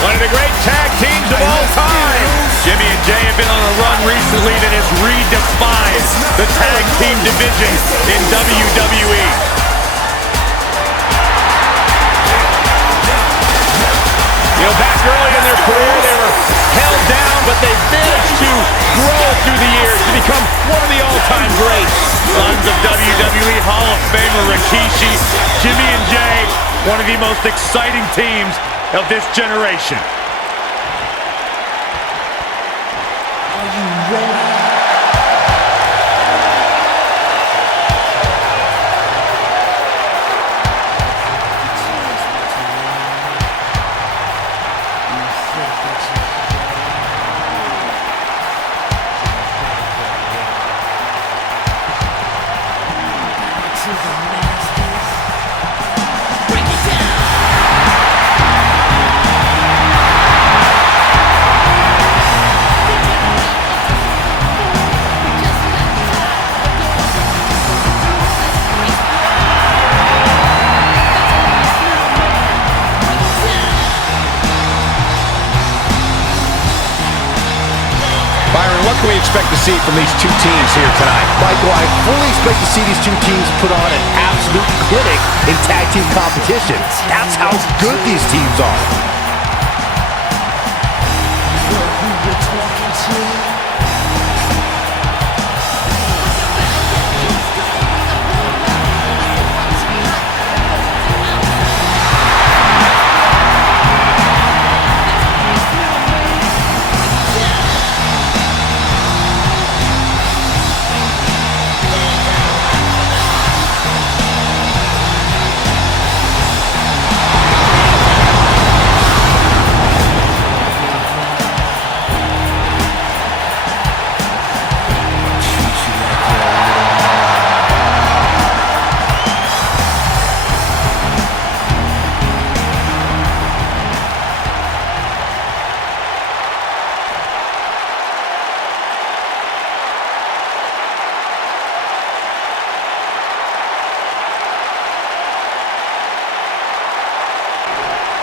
One of the great tag teams of all time. Jimmy and Jay have been on a run recently that has redefined the tag team division in WWE. You know, back early in their career, they were held down, but they managed to grow through the years to become one of the all-time greats. Sons of WWE Hall of Famer Rikishi, Jimmy and Jay, one of the most exciting teams of this generation. Are you ready? What can we expect to see from these two teams here tonight? Michael, I fully expect to see these two teams put on an absolute clinic in tag team competition. That's how good these teams are. Who you're talking to?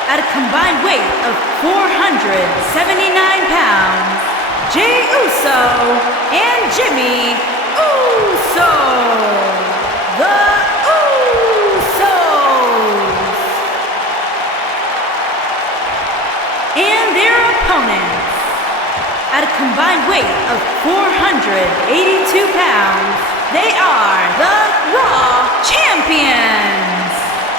At a combined weight of 479 pounds, Jey Uso and Jimmy Uso, the Usos. And their opponents, at a combined weight of 482 pounds, they are the Raw Champions,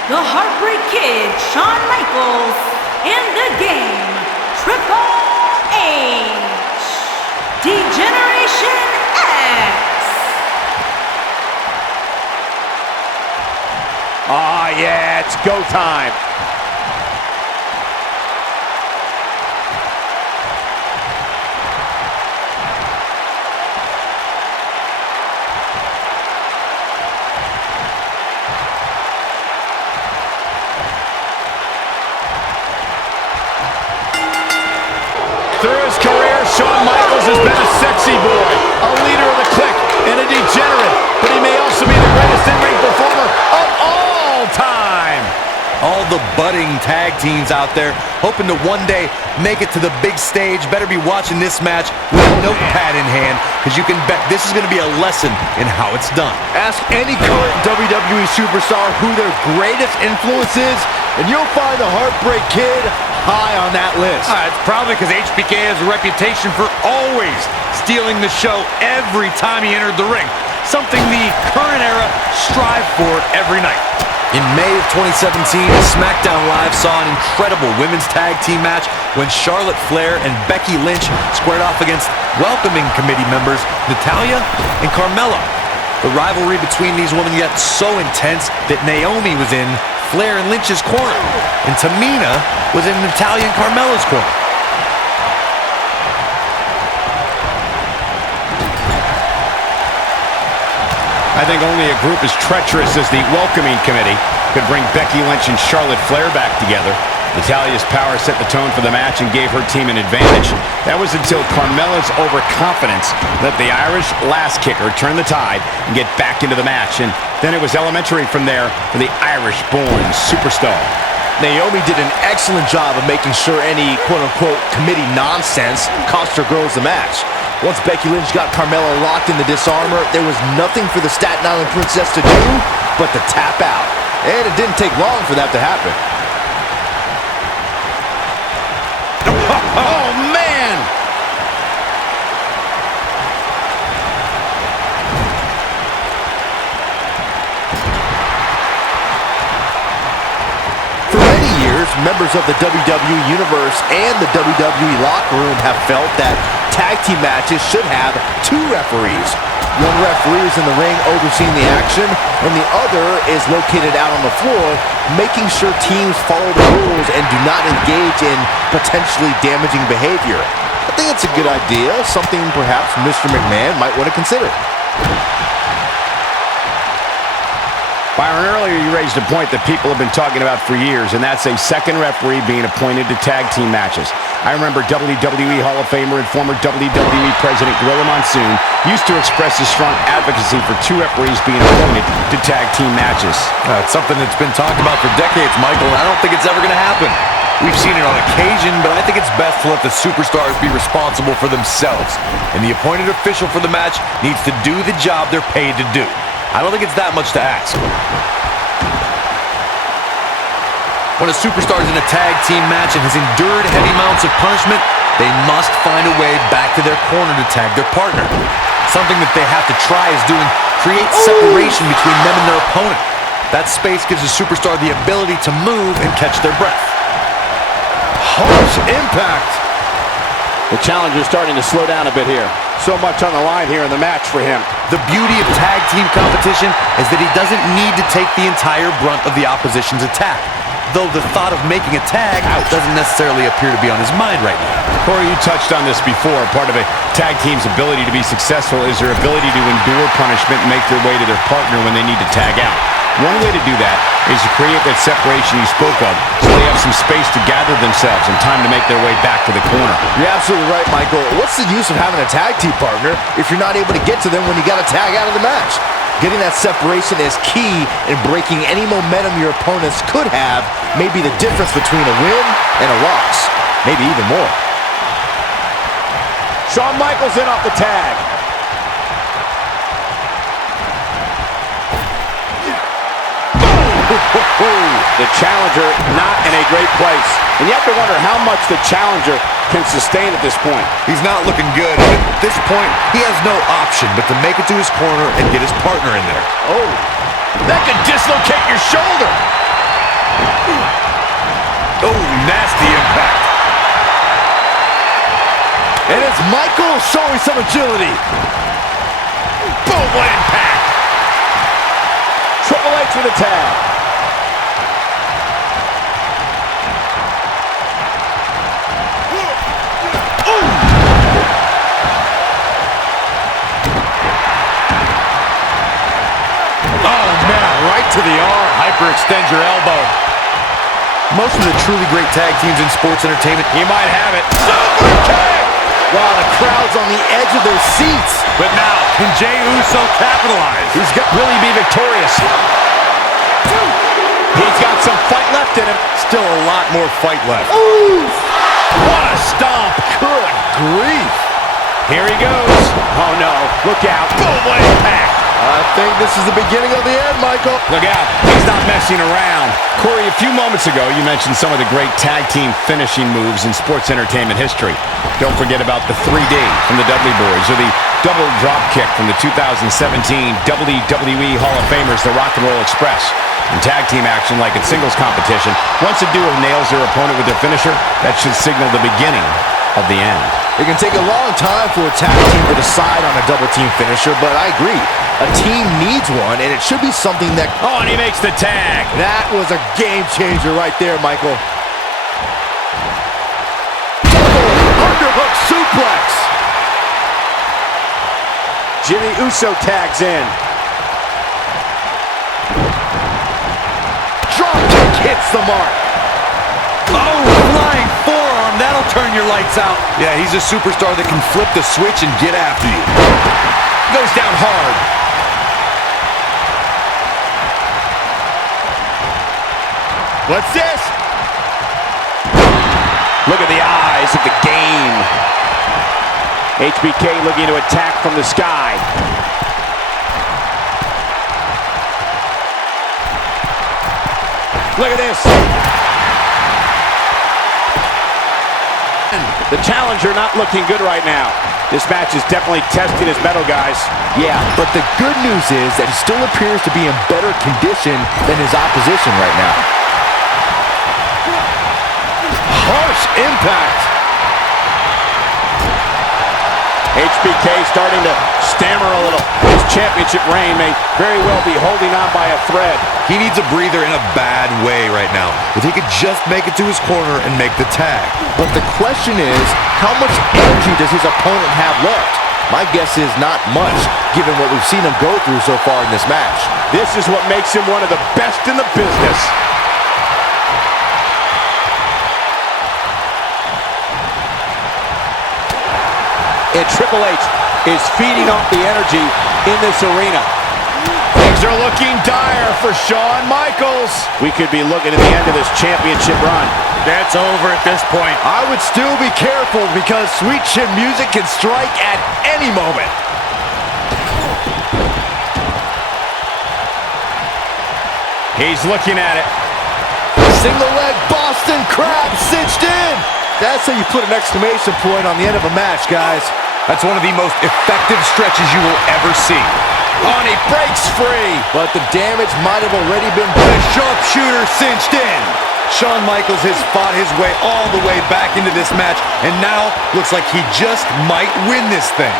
the Heartbreak Kid, Shawn Michaels, and the Game, Triple H, D-Generation X. Ah, yeah, it's go time. Through his career, Shawn Michaels has been a sexy boy, a leader of the clique, and a degenerate, but he may also be the greatest in-ring performer of all time. All the budding tag teams out there hoping to one day make it to the big stage better be watching this match with a notepad in hand, because you can bet this is going to be a lesson in how it's done. Ask any current WWE superstar who their greatest influence is, and you'll find the Heartbreak Kid high on that list. It's probably because HBK has a reputation for always stealing the show every time he entered the ring, something the current era strive for every night. In May of 2017, SmackDown Live saw an incredible women's tag team match when Charlotte Flair and Becky Lynch squared off against welcoming committee members Natalya and Carmella. The rivalry between these women got so intense that Naomi was in Flair and Lynch's corner, and Tamina was in Natalya and Carmella's corner. I think only a group as treacherous as the welcoming committee could bring Becky Lynch and Charlotte Flair back together. Natalya's power set the tone for the match and gave her team an advantage. That was until Carmella's overconfidence let the Irish last kicker turn the tide and get back into the match. And then it was elementary from there for the Irish-born superstar. Naomi did an excellent job of making sure any quote-unquote committee nonsense cost her girls the match. Once Becky Lynch got Carmella locked in the disarmor, there was nothing for the Staten Island Princess to do but to tap out. And it didn't take long for that to happen. Oh, man! For many years, members of the WWE Universe and the WWE locker room have felt that tag team matches should have two referees. One referee is in the ring overseeing the action, and the other is located out on the floor, making sure teams follow the rules and do not engage in potentially damaging behavior. I think it's a good idea, something perhaps Mr. McMahon might want to consider. Byron, earlier you raised a point that people have been talking about for years, and that's a second referee being appointed to tag team matches. I remember WWE Hall of Famer and former WWE President Gorilla Monsoon used to express his strong advocacy for two referees being appointed to tag team matches. It's something that's been talked about for decades, Michael, and I don't think it's ever going to happen. We've seen it on occasion, but I think it's best to let the superstars be responsible for themselves. And the appointed official for the match needs to do the job they're paid to do. I don't think it's that much to ask. When a superstar is in a tag team match and has endured heavy amounts of punishment, they must find a way back to their corner to tag their partner. Something that they have to try is doing create separation between them and their opponent. That space gives a superstar the ability to move and catch their breath. Harsh impact. The challenger's starting to slow down a bit here. So much on the line here in the match for him. The beauty of tag team competition is that he doesn't need to take the entire brunt of the opposition's attack. Though the thought of making a tag doesn't necessarily appear to be on his mind right now. Corey, you touched on this before. Part of a tag team's ability to be successful is their ability to endure punishment and make their way to their partner when they need to tag out. One way to do that is to create that separation you spoke of, so they have some space to gather themselves and time to make their way back to the corner. You're absolutely right, Michael. What's the use of having a tag team partner if you're not able to get to them when you got to tag out of the match? Getting that separation is key in breaking any momentum your opponents could have, maybe the difference between a win and a loss, maybe even more. Shawn Michaels in off the tag. The challenger not in a great place. And you have to wonder how much the challenger can sustain at this point. He's not looking good, and at this point, he has no option but to make it to his corner and get his partner in there. Oh, that could dislocate your shoulder. Oh, nasty impact. And it's Michael showing some agility. Boom, what impact. Triple H with a tag. To the arm. Hyperextend your elbow. Most of the truly great tag teams in sports entertainment, He might have it. Wow, the crowd's on the edge of their seats. But now, can Jey Uso capitalize? He's got really be victorious. He's got some fight left in him. Still a lot more fight left. Ooh. What a stomp. Good grief. Here he goes. Oh no, look out. Boom, what impact. I think this is the beginning of the end, Michael. Look out, he's not messing around. Corey, a few moments ago, you mentioned some of the great tag team finishing moves in sports entertainment history. Don't forget about the 3D from the Dudley Boys, or the double drop kick from the 2017 WWE Hall of Famers, the Rock and Roll Express. In tag team action, like in singles competition, once a duo nails their opponent with their finisher, that should signal the beginning of the end. It can take a long time for a tag team to decide on a double team finisher, but I agree. A team needs one, and it should be something that... Oh, and he makes the tag. That was a game changer right there, Michael. Double underhook suplex. Jimmy Uso tags in. Drop kick hits the mark. oh, flying forearm, that'll turn your lights out. Yeah, he's a superstar that can flip the switch and get after you. Goes down hard. What's this? Look at the eyes of the game. HBK looking to attack from the sky. Look at this. The challenger not looking good right now. This match is definitely testing his mettle, guys. Yeah, but the good news is that he still appears to be in better condition than his opposition right now. Harsh impact. HBK starting to stammer a little. His championship reign may very well be holding on by a thread. He needs a breather in a bad way right now. If he could just make it to his corner and make the tag. But the question is, how much energy does his opponent have left? My guess is not much, given what we've seen him go through so far in this match. This is what makes him one of the best in the business. And Triple H is feeding off the energy in this arena. Things are looking dire for Shawn Michaels. We could be looking at the end of this championship run. That's over at this point. I would still be careful because sweet chin music can strike at any moment. He's looking at it. Single leg Boston Crab cinched in. That's how you put an exclamation point on the end of a match, guys. That's one of the most effective stretches you will ever see. Oh, and he breaks free. But the damage might have already been The done. sharpshooter cinched in. Shawn Michaels has fought his way all the way back into this match, and now looks like he just might win this thing.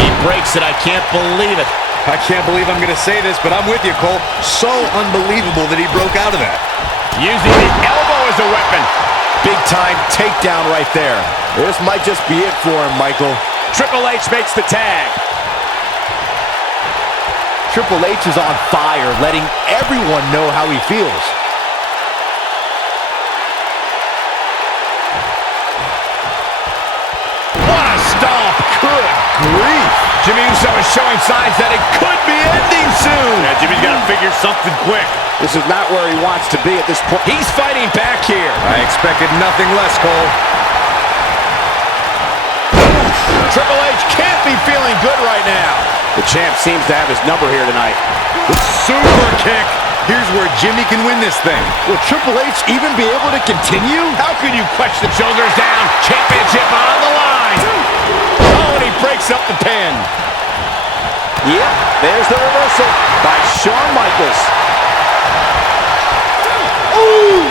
He breaks it. I can't believe it. I can't believe I'm going to say this, but I'm with you, Cole. So unbelievable that he broke out of that. Using the elbow as a weapon. Big time takedown right there. This might just be it for him, Michael. Triple H makes the tag. Triple H is on fire, letting everyone know how he feels. What a stomp. Good grief. Jimmy Uso is showing signs that it could be ending soon. Yeah, Jimmy's got to figure something quick. This is not where he wants to be at this point. He's fighting back here. I expected nothing less, Cole. Triple H can't be feeling good right now. The champ seems to have his number here tonight. The super kick. Here's where Jimmy can win this thing. Will Triple H even be able to continue? How can you question? Shoulders down, championship on the line. Oh, and he breaks up the pin. Yep, there's the reversal by Shawn Michaels. Ooh.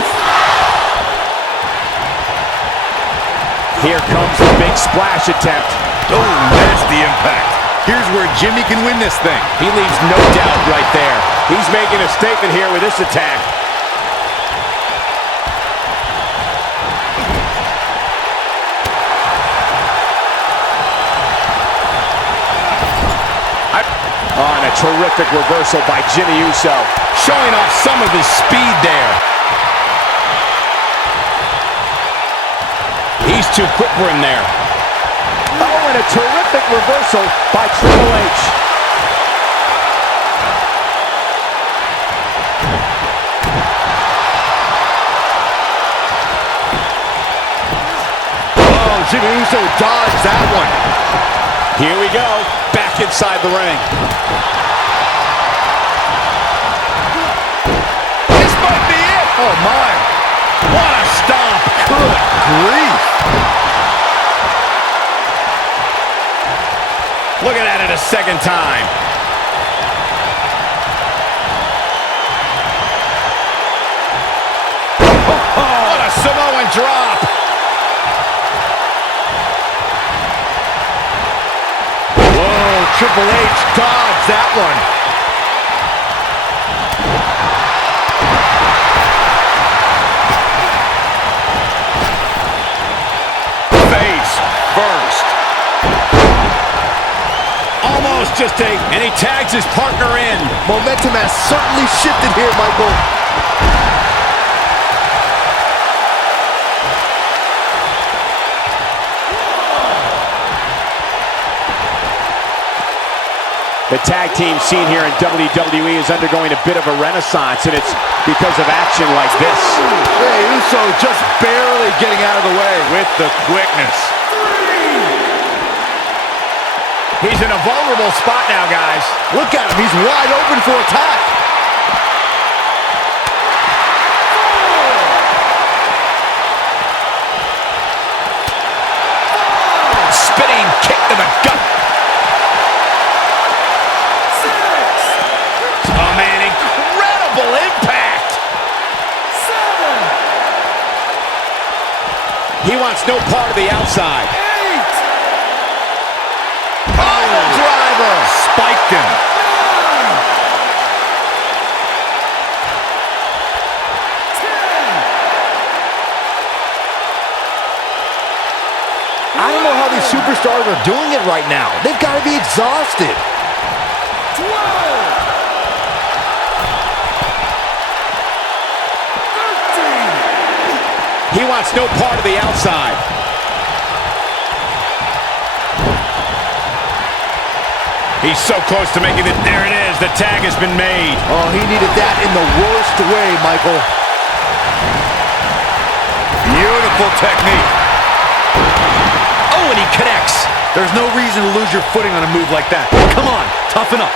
Here comes the big splash attempt. Oh, nasty impact. Here's where Jimmy can win this thing. He leaves no doubt right there. He's making a statement here with this attack. Oh, and a terrific reversal by Jimmy Uso. Showing off some of his speed there. He's too quick for him there. Oh, and a terrific reversal by Triple H. Oh, Jimmy Uso dodged that one. Here we go, back inside the ring. This might be it. Oh, my. What a stomp. Good grief. Looking at it a second time. Oh, what a Samoan drop. Whoa, Triple H dodged that one. Face first. Almost just and he tags his partner in. Momentum has certainly shifted here, Michael. The tag team scene here in WWE is undergoing a bit of a renaissance, and it's because of action like this. Jey Uso just barely getting out of the way. With the quickness. He's in a vulnerable spot now, guys. Look at him, he's wide open for attack. Spinning kick to the gut. Oh, man, incredible impact. He wants no part of the outside. Driver. Spiked him. I don't know how these superstars are doing it right now. They've got to be exhausted. He wants no part of the outside. He's so close to making it. There it is. The tag has been made. Oh, he needed that in the worst way, Michael. Beautiful technique. Oh, and he connects. There's no reason to lose your footing on a move like that. Come on, toughen up.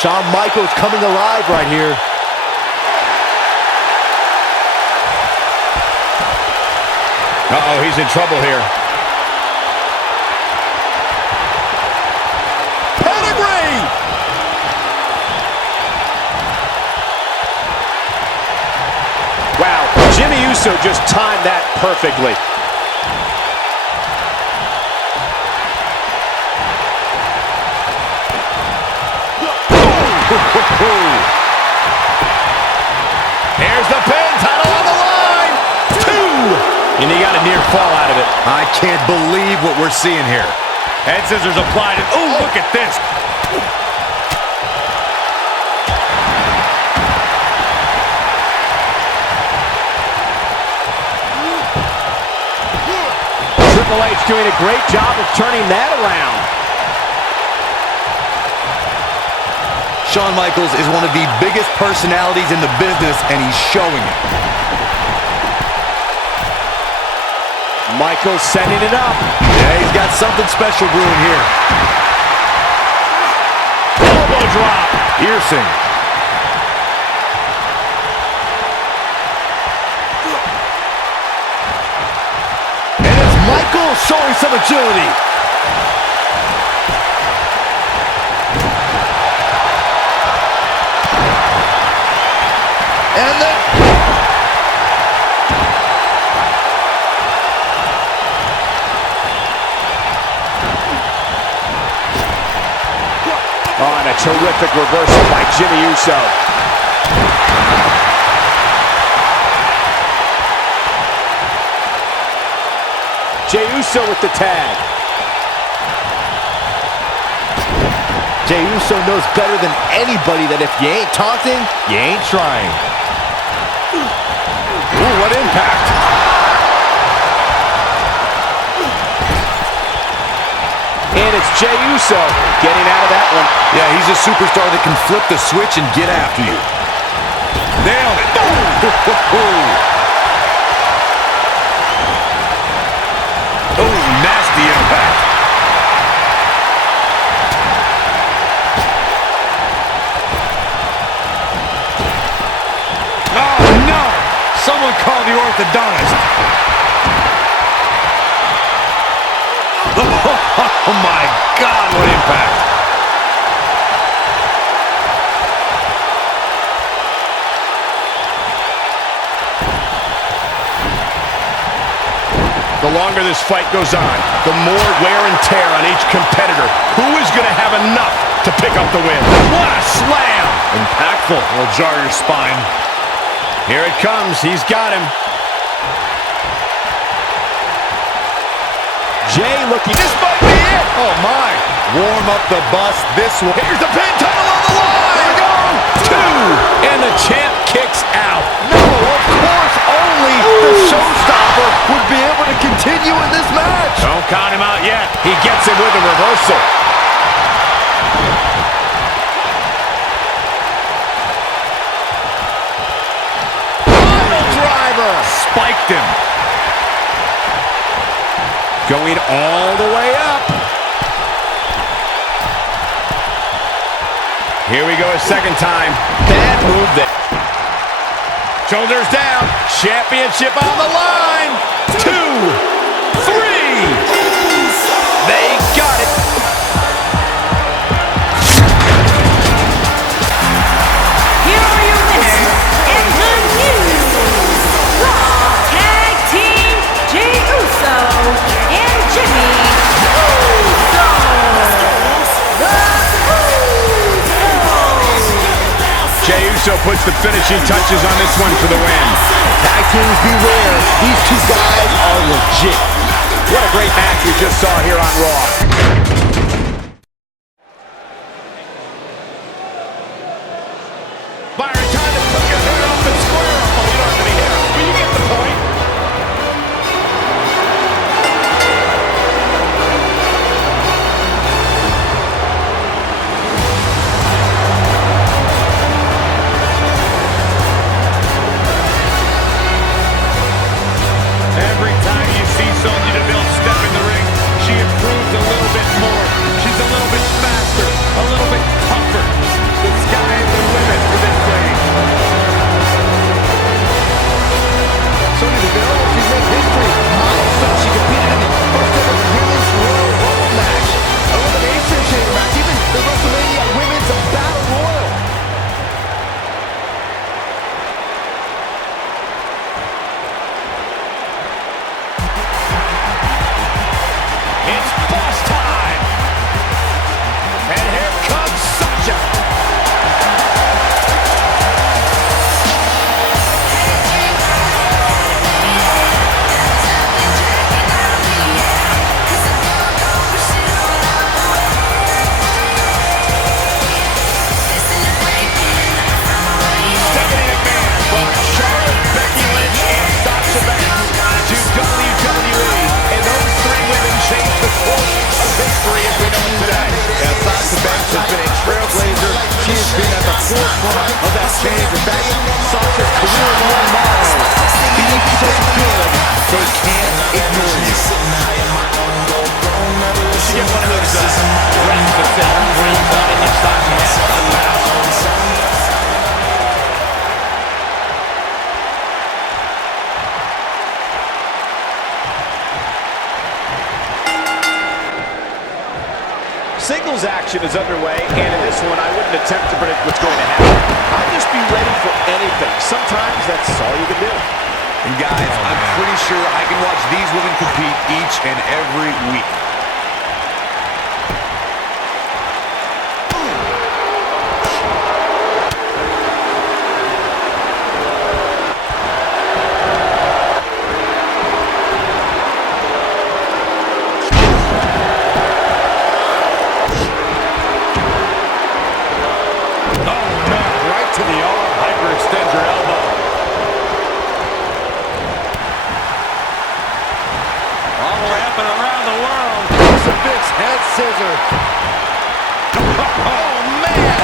Shawn Michaels coming alive right here. Uh-oh, he's in trouble here. Pedigree! Wow, Jimmy Uso just timed that perfectly. Here's the pin, title on the line. 2. And he got a near fall out of it. I can't believe what we're seeing here. Head scissors applied. Oh, look at this. Triple H doing a great job of turning that around. Shawn Michaels is one of the biggest personalities in the business, and he's showing it. Michaels setting it up. Yeah, he's got something special brewing here. Elbow drop. Piercing. And it's Michaels showing some agility. And then... Oh, and a terrific reversal by Jimmy Uso. Jey Uso with the tag. Jey Uso knows better than anybody that if you ain't taunting, you ain't trying. Ooh, what impact. And it's Jey Uso getting out of that one. Yeah, he's a superstar that can flip the switch and get after you. Nailed it. Oh, nasty impact. Oh, no. Someone call the orthodontist. Oh, my God, what impact. The longer this fight goes on, the more wear and tear on each competitor. Who is going to have enough to pick up the win? What a slam! Impactful. Will jar your spine. Here it comes. He's got him. Jey looking. This might be it. Oh, my. Warm up the bus. This one. Here's the pin, title on the line. Two. And the champ kicks out. No, of course, only the showstopper would be able to continue. continue in this match. Don't count him out yet. He gets it with a reversal. Pile driver. Spiked him. Going all the way up. Here we go a second time. Bad move there. Shoulders down. Championship on the line. 2, 3. They got it. Here are your winners and the new Raw Tag Team, Jey Uso and Jimmy Uso. The Usos. Jey Uso puts the finishing touches on this one for the win. Tag teams beware. These two guys are legit. What a great match we just saw here on Raw. Byron, time to put your hair up and square up. Oh, you don't have any hair, but you get the point. Every time you see Sonya Deville step in the ring, she improves a little bit more. She's a little bit faster, a little bit tougher. The sky is the limit for this lady. Sonya Deville, she's made history. Milestone. She competed in the first ever Women's Royal Rumble match, Elimination Chamber match, even the WrestleMania Women's Battle Royal. It's boss time. And here comes Sasha. Stephanie McMahon brought Charlotte, Becky Lynch, and Sasha Banks to WWE. And those three women changed the course of history as we know it today. Yeah, Sasha Banks has been a trailblazer. She has been at the forefront of that change. In fact, Sasha's career-long motto, be so good, they can't ignore you. You get one of those rings that says rings on it, like Sasha has. Singles action is underway, and in this one, I wouldn't attempt to predict what's going to happen. I'd just be ready for anything. Sometimes that's all you can do. And guys, I'm pretty sure I can watch these women compete each and every week. Right to the arm, hyperextend your elbow. All the way up and around the world. Crucifix head scissor. Oh, man!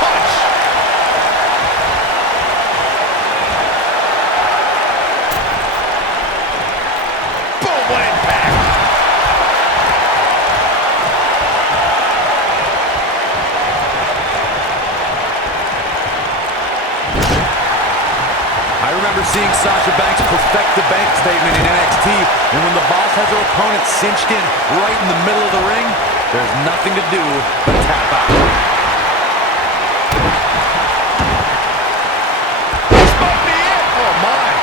Punch! Boom, what impact! I remember seeing Sasha Banks perfect the bank statement in NXT, and when the boss has her opponent cinched in right in the middle of the ring, there's nothing to do but tap out. This might be it! Oh, my.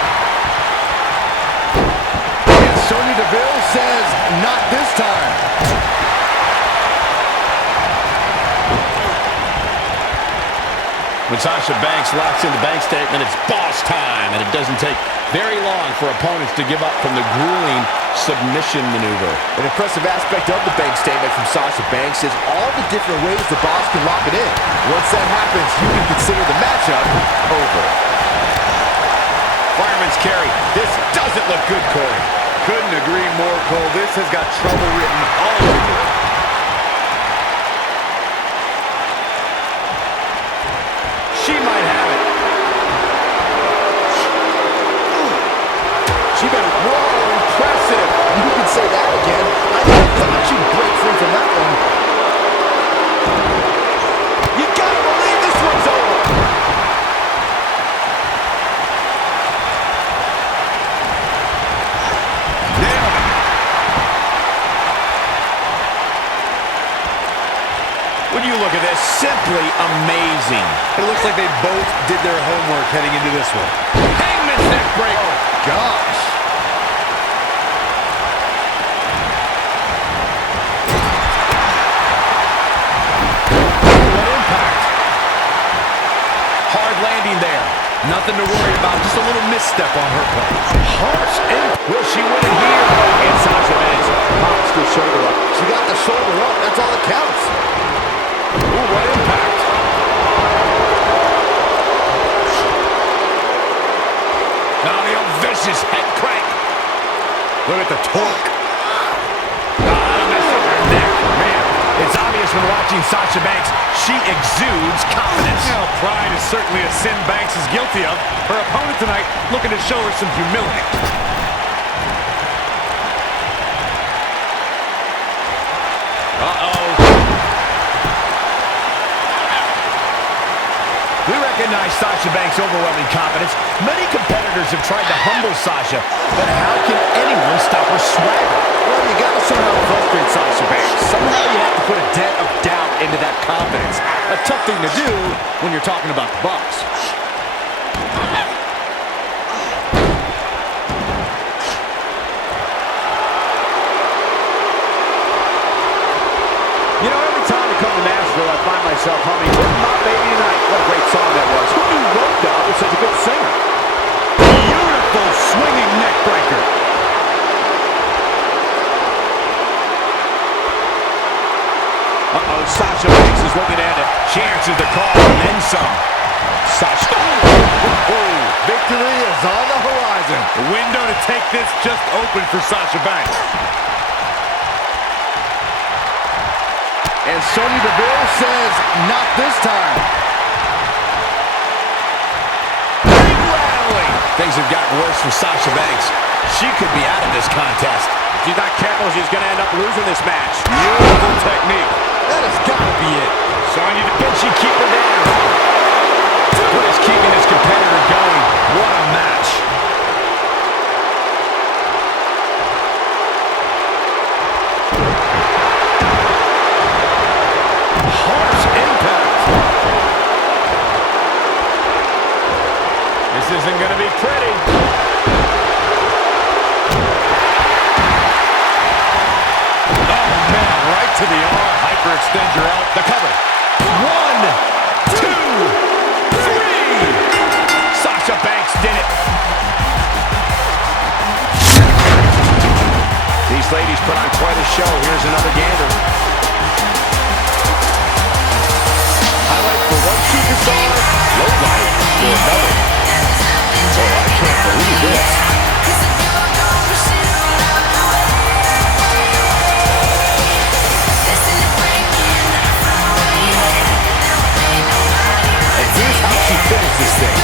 And Sonya Deville says, not this time. When Sasha Banks locks in the bank statement, it's boss time, and it doesn't take very long for opponents to give up from the grueling submission maneuver. An impressive aspect of the bank statement from Sasha Banks is all the different ways the boss can lock it in. Once that happens, you can consider the matchup over. Fireman's carry. This doesn't look good, Corey. Couldn't agree more, Cole. This has got trouble written all over it. She might have it. She better, whoa, impressive. You can say that again. I thought she'd break free from that one. You gotta believe this one's over. Nailed it. When you look at this, simply amazing. It looks like they both did their homework heading into this one. Hangman's neck breaker. Gosh. What impact. Hard landing there. Nothing to worry about, just a little misstep on her part. Harsh impact. Will she win it here? And Sasha Banks Pops the shoulder up. She got the shoulder up. That's all that counts. Ooh, what impact. Now the old vicious head crank. Look at the torque. Mess up her neck. Man, it's obvious when watching Sasha Banks, she exudes confidence. Well, pride is certainly a sin Banks is guilty of. Her opponent tonight looking to show her some humility. We recognize Sasha Banks' overwhelming confidence. Many competitors have tried to humble Sasha, but how can anyone stop her swagger? Well, you gotta somehow frustrate Sasha Banks. Somehow you have to put a dent of doubt into that confidence. A tough thing to do when you're talking about the boss. You know, every time I come to Nashville, I find myself humming "With My Baby Tonight." What a great song that was. Who knew Road Dogg was such a good singer? Beautiful swinging neck breaker. Sasha Banks is looking at it. She answers the call and then some. Sasha. Victory is on the horizon. The window to take this just opened for Sasha Banks. And Sonya Deville says, not this time. Big rally. Things have gotten worse for Sasha Banks. She could be out of this contest. If she's not careful, she's going to end up losing this match. Beautiful technique. That has got to be it. Sonya, can she keep her down? What is keeping this competitor going? What a match. Harsh impact. This isn't going to be pretty. Oh, man, right to the arm. Hyperextend your elbow. The cover. 1, 2, 3. Sasha Banks did it. These ladies put on quite a show. Here's another gander. Highlight for one superstar, low light for another. Oh, I can't believe this. And here's how she finished this thing.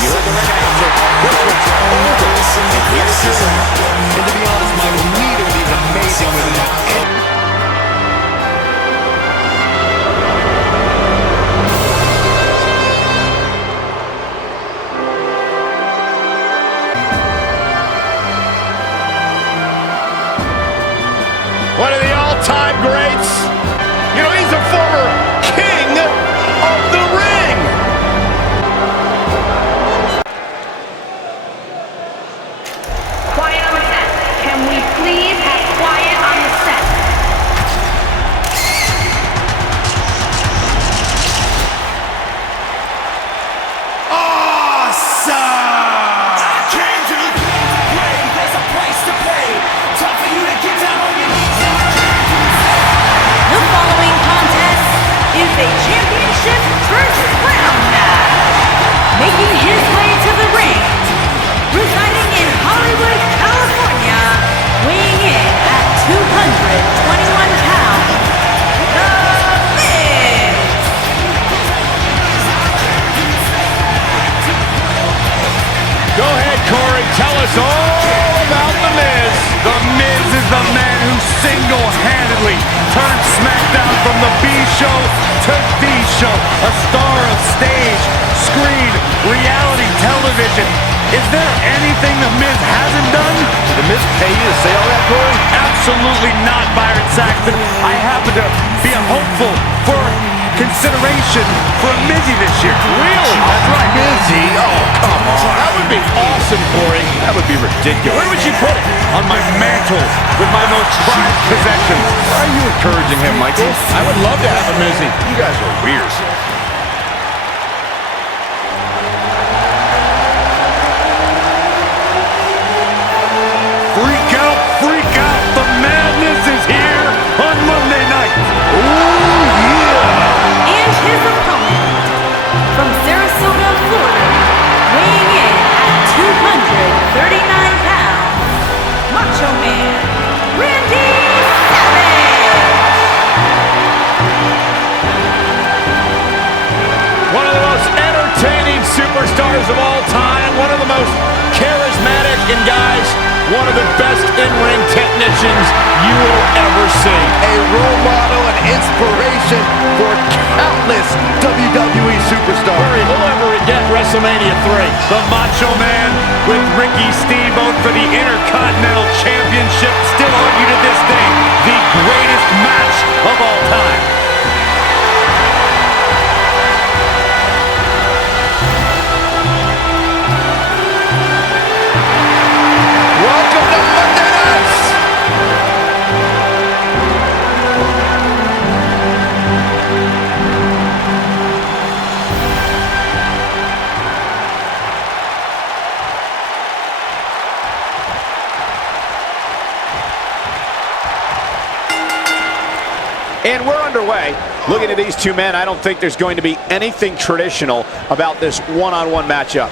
You heard the ring announcer. This one's over. And here's your winner. And to be honest, Michael, neither of these amazing women have any... One of the all-time greats. You know, he's a former king of from the B show to the show, a star of stage, screen, reality television. Is there anything The Miz hasn't done? Did The Miz pay you to say all that, Corey? Absolutely not, Byron Saxton. I happen to be a hopeful for consideration for a Mizzy this year. Really? That's right. Mizzy? Oh, come on. That would be awesome, Corey. That would be ridiculous. Where would you put it? On my mantle with my most prized possessions. Why are you encouraging him, Michael? I would love to have a Mizzy. You guys are weird. Freak out. The madness is here on Monday night. And his opponent, from Sarasota, Florida, weighing in at 239 pounds, Macho Man, Randy Savage. One of the most entertaining superstars of all time. One of the most charismatic and, guys, one of the best in-ring technicians you will ever see. A role model and inspiration for countless WWE superstars. Corey, who'll ever get WrestleMania 3? The Macho Man with Ricky Steamboat for the Intercontinental Championship. Still argued to this day, the greatest match of all time. Welcome to Monday Nights! And we're underway. Looking at these two men, I don't think there's going to be anything traditional about this one-on-one matchup.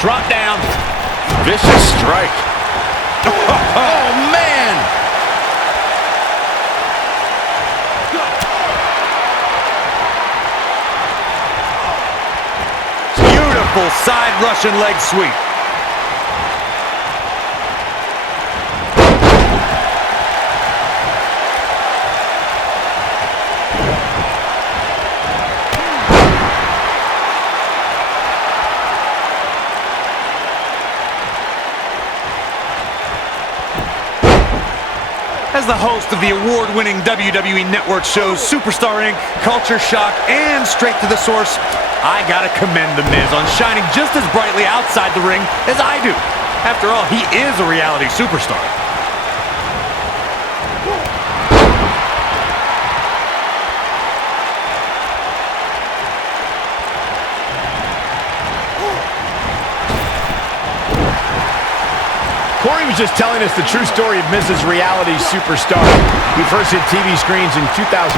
Drop down. Vicious strike. Oh, man! Beautiful side Russian leg sweep. As the host of the award-winning WWE Network shows Superstar Inc., Culture Shock, and Straight to the Source, I gotta commend The Miz on shining just as brightly outside the ring as I do. After all, he is a reality superstar. Corey was just telling us the true story of Mrs. Reality Superstar. He first hit TV screens in 2001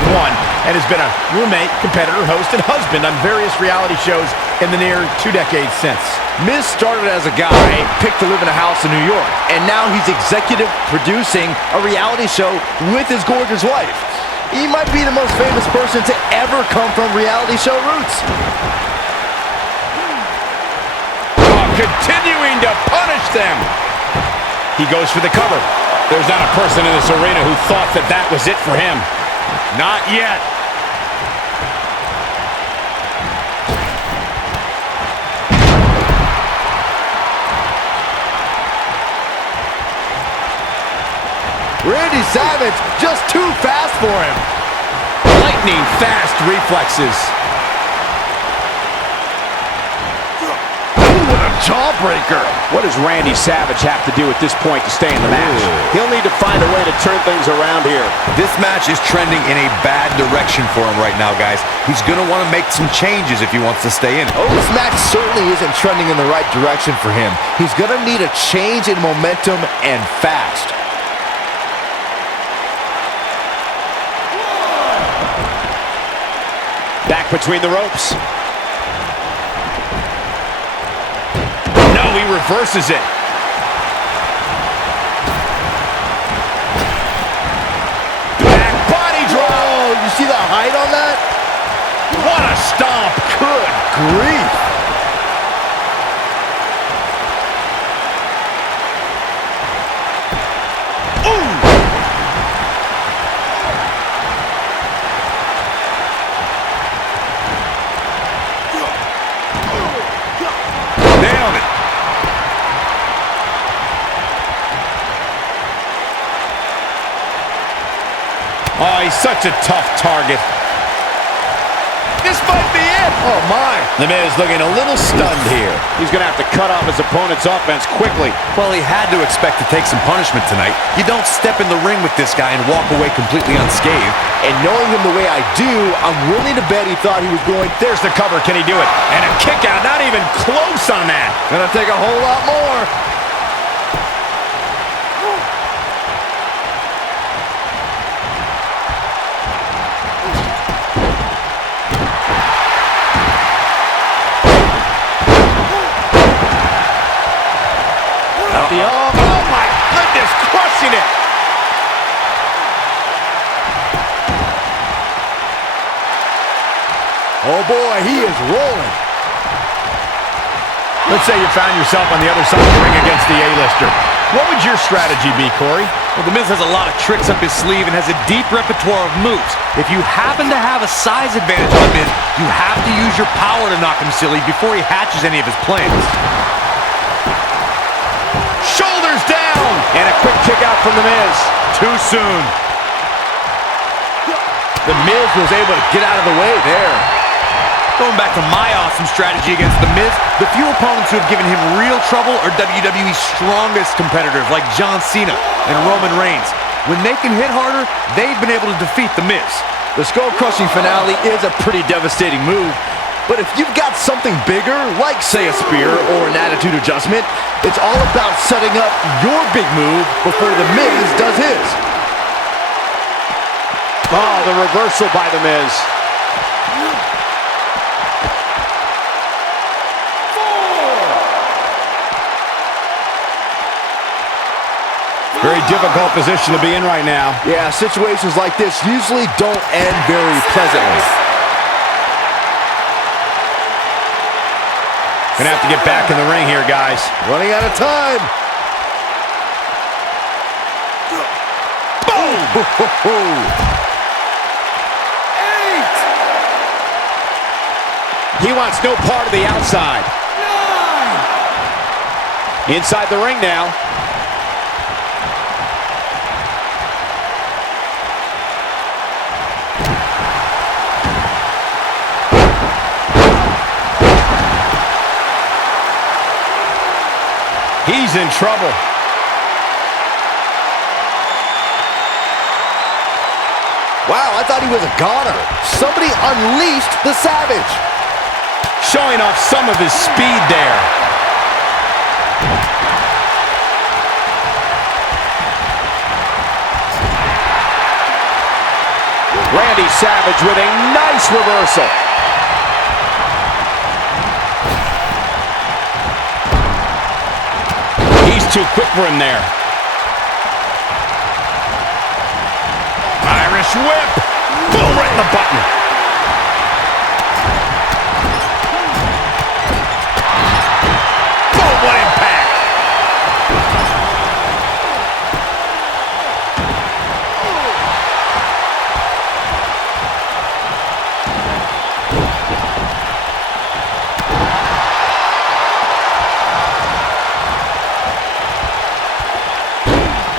and has been a roommate, competitor, host, and husband on various reality shows in the near 2 decades since. Miz started as a guy picked to live in a house in New York, and now he's executive producing a reality show with his gorgeous wife. He might be the most famous person to ever come from reality show roots. Oh, continuing to punish them. He goes for the cover. There's not a person in this arena who thought that that was it for him. Not yet. Randy Savage just too fast for him. Lightning fast reflexes. Ooh, what a jawbreaker. What does Randy Savage have to do at this point to stay in the match? He'll need to find a way to turn things around here. This match is trending in a bad direction for him right now, guys. He's going to want to make some changes if he wants to stay in. Oh, this match certainly isn't trending in the right direction for him. He's going to need a change in momentum and fast. Back between the ropes. No, he reverses it. Back body drop. Oh, you see the height on that? What a stomp. Good grief. Nailed it. Oh, he's such a tough target. This might be it. Oh, my. The Miz looking a little stunned here. He's going to have to cut off his opponent's offense quickly. Well, he had to expect to take some punishment tonight. You don't step in the ring with this guy and walk away completely unscathed. And knowing him the way I do, I'm willing to bet he thought he was going. There's the cover. Can he do it? And a kick out. Not even close on that. Gonna take a whole lot more. Oh, my goodness. Crushing it. Oh, boy, he is rolling. Let's say you found yourself on the other side of the ring against the A-lister. What would your strategy be, Corey? Well, The Miz has a lot of tricks up his sleeve and has a deep repertoire of moves. If you happen to have a size advantage on The Miz, you have to use your power to knock him silly before he hatches any of his plans. Shoulders down. And a quick kick out from The Miz. Too soon. The Miz was able to get out of the way there. Going back to my awesome strategy against The Miz, the few opponents who have given him real trouble are WWE's strongest competitors like John Cena and Roman Reigns. When they can hit harder, they've been able to defeat The Miz. The skull-crushing finale is a pretty devastating move, but if you've got something bigger, like, say, a spear or an attitude adjustment, it's all about setting up your big move before The Miz does his. Oh, the reversal by The Miz. Very difficult position to be in right now. Yeah, situations like this usually don't end very pleasantly. Gonna have to get back in the ring here, guys. Running out of time. Boom! 8. He wants no part of the outside. 9. Inside the ring now. He's in trouble. Wow, I thought he was a goner. Somebody unleashed the Savage. Showing off some of his speed there. Randy Savage with a nice reversal. He's too quick for him there. Irish whip. Boom, right in the button. Boom, what impact.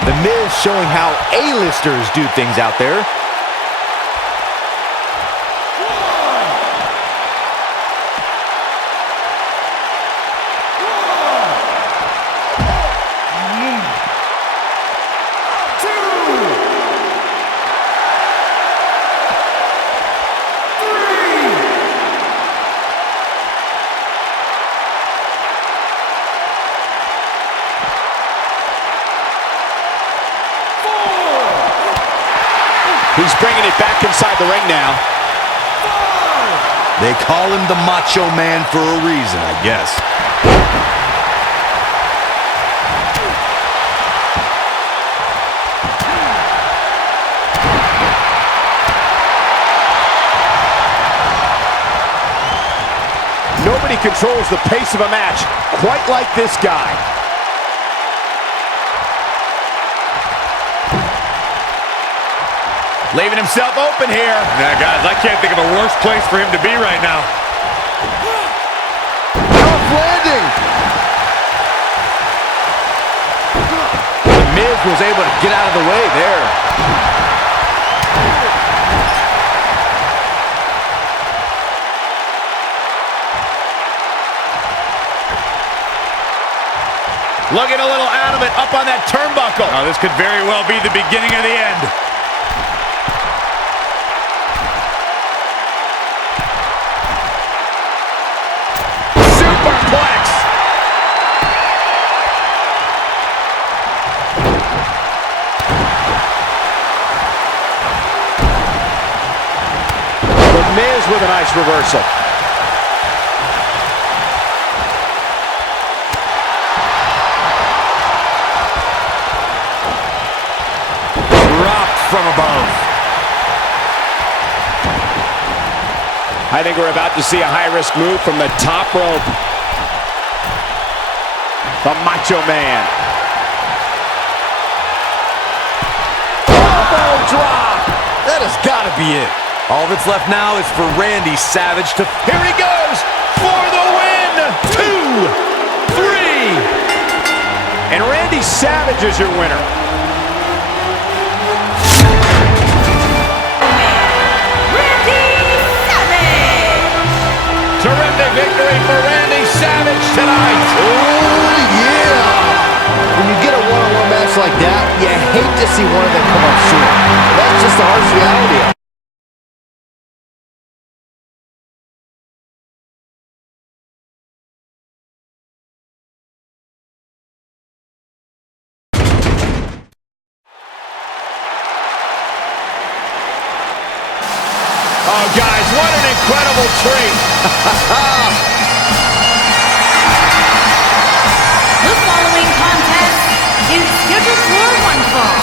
The Miz showing how A-listers do things out there. He's bringing it back inside the ring now. They call him the Macho Man for a reason, I guess. Nobody controls the pace of a match quite like this guy. Leaving himself open here. Now, guys, I can't think of a worse place for him to be right now. Tough landing. The Miz was able to get out of the way there. Looking a little adamant up on that turnbuckle. Oh, this could very well be the beginning of the end. Superplex. The Miz with a nice reversal. From above. I think we're about to see a high-risk move from the top rope. The Macho Man. Elbow drop. That has got to be it. All that's left now is for Randy Savage to... Here he goes for the win. 2, 3. And Randy Savage is your winner. Terrific victory for Randy Savage tonight. Oh, yeah. When you get a one-on-one match like that, you hate to see one of them come up short. That's just the harsh reality. Oh, guys, what an incredible treat. The following contest is scheduled for one fall.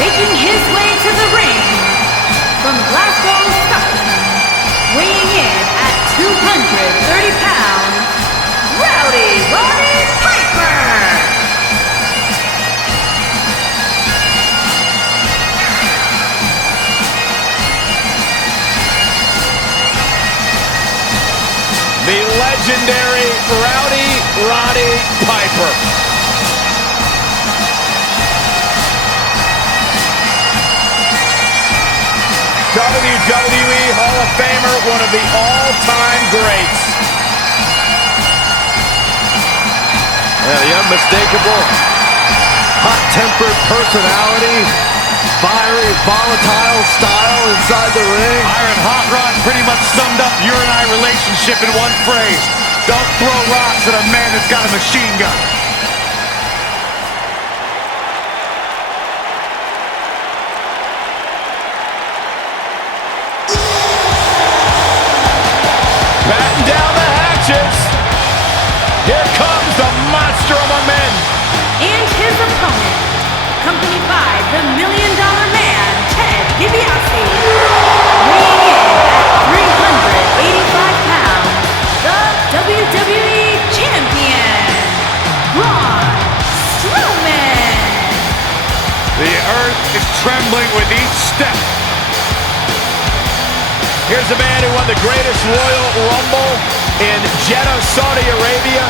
Making his way to the ring from Glasgow, Scotland, weighing in at 230 pounds, Rowdy Roddy Piper. The legendary Rowdy Roddy Piper. WWE Hall of Famer, one of the all-time greats. Yeah, the unmistakable, hot-tempered personality, fiery, volatile style inside the ring. Iron Hot Rod pretty much summed up your and I relationship in one phrase. Don't throw rocks at a man that's got a machine gun. Batten down the hatches. Here comes the monster among men. And his opponent, accompanied by the $1 Million Man, Ted DiBiase, weighing in at 385 pounds, the WWE Champion, Braun Strowman. The earth is trembling with each step. Here's a man who won the greatest Royal Rumble in Jeddah, Saudi Arabia.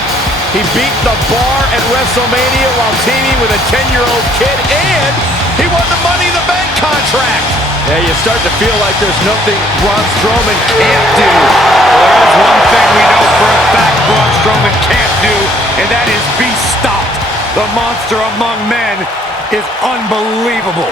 He beat the Bar at WrestleMania while teaming with a 10-year-old kid, and he won the Money in the Bank contract. Yeah, you start to feel like there's nothing Braun Strowman can't do. Well, there's one thing we know for a fact Braun Strowman can't do, and that is be stopped. The monster among men is unbelievable.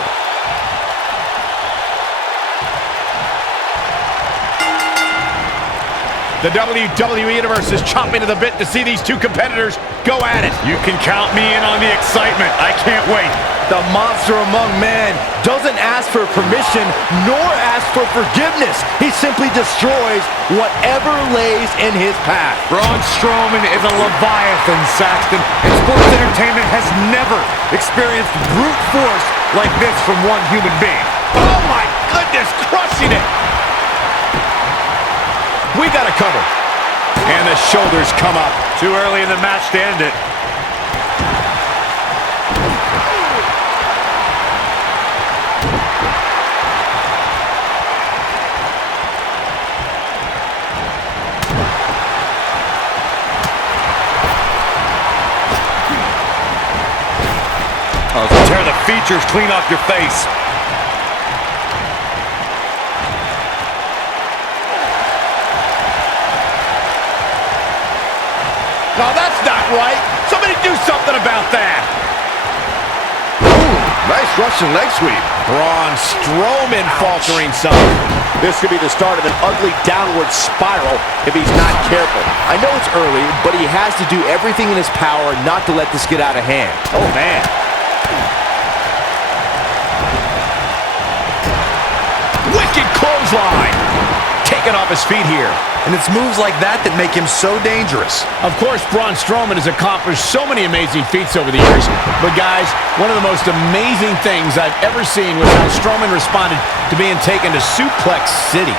The WWE Universe is chomping at the bit to see these two competitors go at it. You can count me in on the excitement. I can't wait. The monster among men doesn't ask for permission nor ask for forgiveness. He simply destroys whatever lays in his path. Braun Strowman is a Leviathan, Saxton, and sports entertainment has never experienced brute force like this from one human being. Oh my goodness, crushing it. We got a cover. And the shoulders come up. Too early in the match to end it. Tear the features clean off your face. No, that's not right. Somebody do something about that. Ooh, nice Russian leg sweep. Braun Strowman faltering some. This could be the start of an ugly downward spiral if he's not careful. I know it's early, but he has to do everything in his power not to let this get out of hand. Oh, man. Wicked clothesline. Taken off his feet here. And it's moves like that that make him so dangerous. Of course, Braun Strowman has accomplished so many amazing feats over the years. But guys, one of the most amazing things I've ever seen was how Strowman responded to being taken to Suplex City.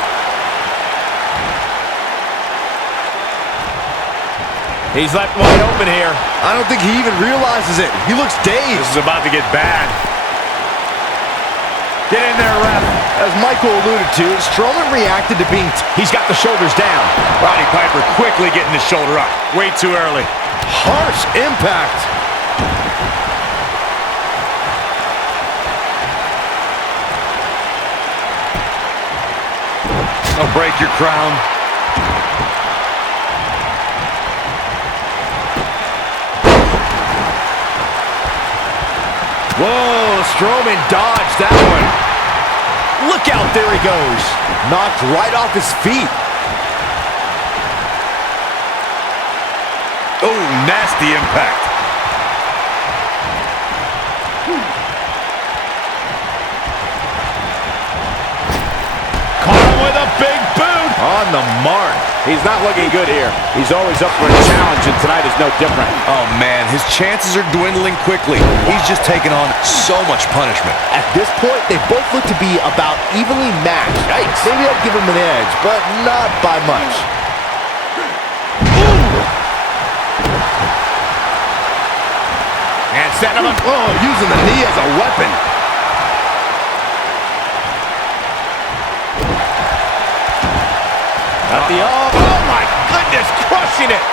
He's left wide open here. I don't think he even realizes it. He looks dazed. This is about to get bad. Get in there, ref. As Michael alluded to, Strowman reacted to being... He's got the shoulders down. Roddy Piper quickly getting his shoulder up. Way too early. harsh impact. I'll break your crown. Whoa, Strowman dodged that one. Look out, there he goes. Knocked right off his feet. Oh, nasty impact. Caught him with a big boot. On the mark. He's not looking good here. He's always up for a challenge, and tonight is no different. Oh, man, his chances are dwindling quickly. He's just taken on so much punishment. At this point, they both look to be about evenly matched. Yikes. Maybe I'd give him an edge, but not by much. And set him up. Oh, using the knee as a weapon. Got the oh my goodness, crushing it.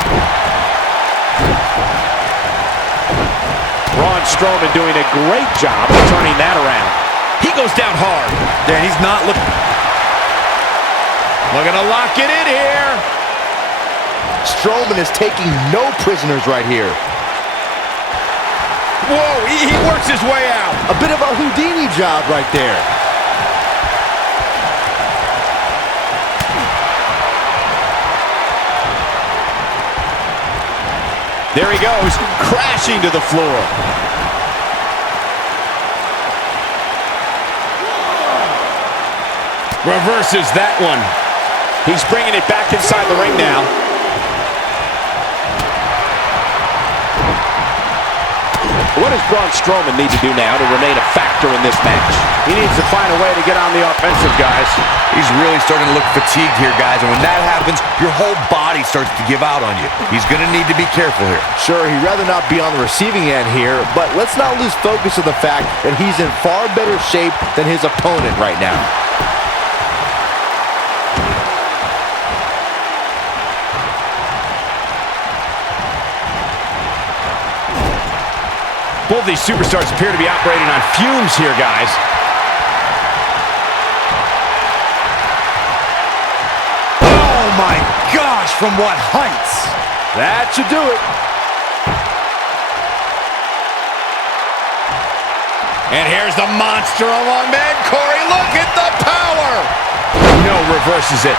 Braun Strowman doing a great job of turning that around. He goes down hard. There, he's not looking. Looking to lock it in here. Strowman is taking no prisoners right here. Whoa, he works his way out. A bit of a Houdini job right there. There he goes, crashing to the floor. Reverses that one. He's bringing it back inside the ring now. What does Braun Strowman need to do now to remain a factor in this match? He needs to find a way to get on the offensive, guys. He's really starting to look fatigued here, guys, and when that happens, your whole body starts to give out on you. He's going to need to be careful here. Sure, he'd rather not be on the receiving end here, but let's not lose focus of the fact that he's in far better shape than his opponent right now. Both these superstars appear to be operating on fumes here, guys. Oh, my gosh, from what heights? That should do it. And here's the monster among men, Corey. Look at the power. No, reverses it.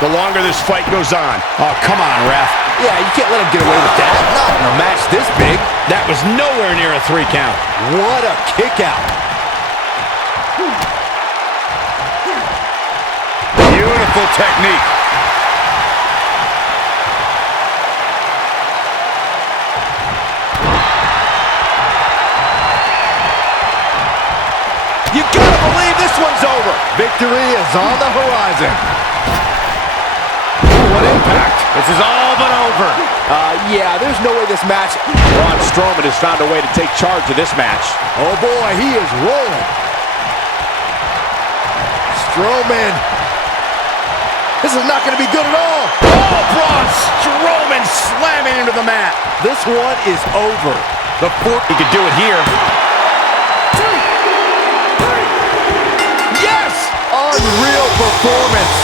the longer this fight goes on. Oh, come on, ref. Yeah, you can't let him get away with that. Not in a match this big. That was nowhere near a 3 count. What a kick out. Beautiful technique. You gotta believe this one's over. Victory is on the horizon. What impact. This is all but over. Yeah, there's no way this match... Braun Strowman has found a way to take charge of this match. Oh boy, he is rolling. Strowman. This is not going to be good at all. Oh, Braun Strowman slamming into the mat. This one is over. The fork, he could do it here. Yes! Unreal performance.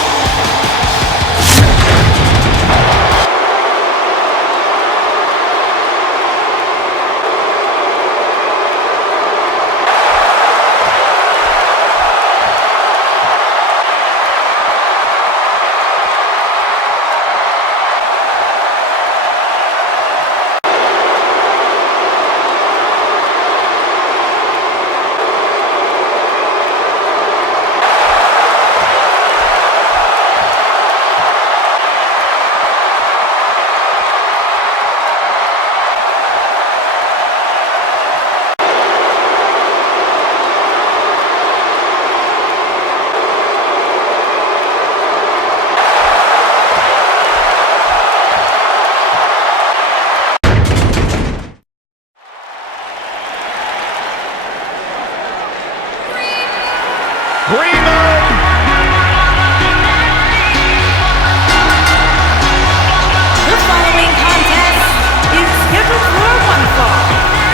The following contest is scheduled for one fall.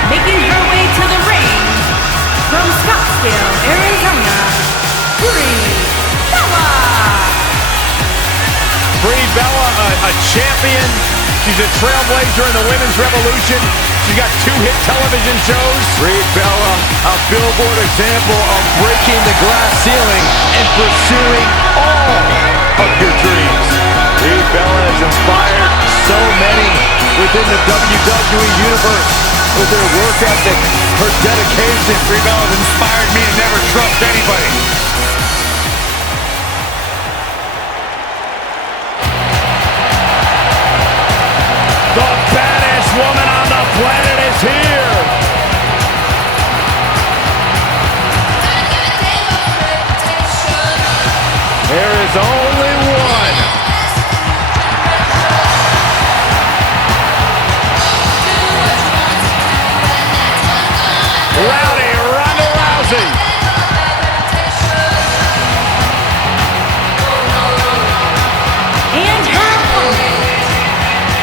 Making her way to the ring from Scottsdale, Arizona, Brie Bella. Brie Bella, a champion. She's a trailblazer in the women's revolution. She's got 2 hit television shows. Brie Bella, a billboard example of breaking the glass ceiling and pursuing all of your dreams. Brie Bella has inspired so many within the WWE Universe with her work ethic, her dedication. Brie Bella has inspired me to never trust anybody. The baddest woman on the planet is here. There is only one. Rowdy Ronda Rousey. And her opponent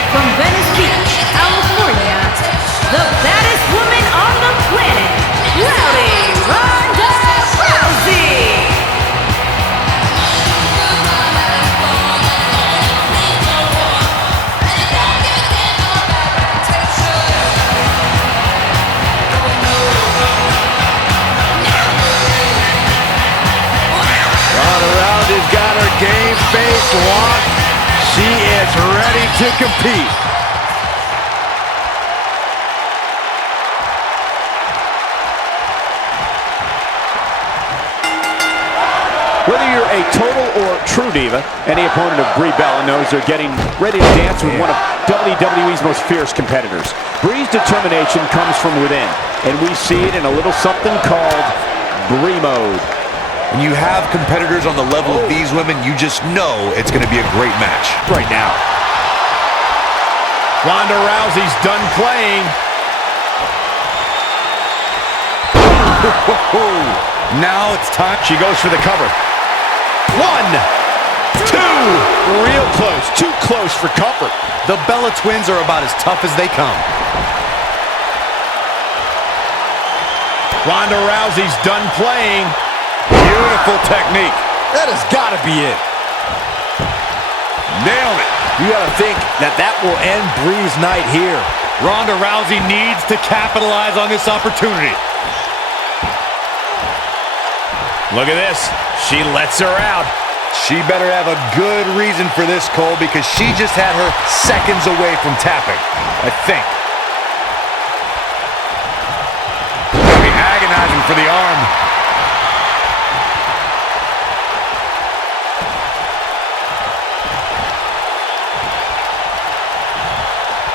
from Venice Beach, California, the baddest woman on the planet, Rowdy Ronda Rousey. Ronda Rousey's got her game face locked. She is ready to compete. Whether you're a total or true diva, any opponent of Brie Bella knows they're getting ready to dance with one of WWE's most fierce competitors. Brie's determination comes from within, and we see it in a little something called Brie mode. When you have competitors on the level of these women, you just know it's going to be a great match. Right now. Ronda Rousey's done playing. Now it's time. She goes for the cover. 1, 2. Real close. Too close for comfort. The Bella twins are about as tough as they come. Ronda Rousey's done playing. Beautiful technique. That has got to be it. Nailed it. You got to think that that will end Brie's night here. Ronda Rousey needs to capitalize on this opportunity. Look at this. She lets her out. She better have a good reason for this, Cole, because she just had her seconds away from tapping, I think. It'll be agonizing for the arm.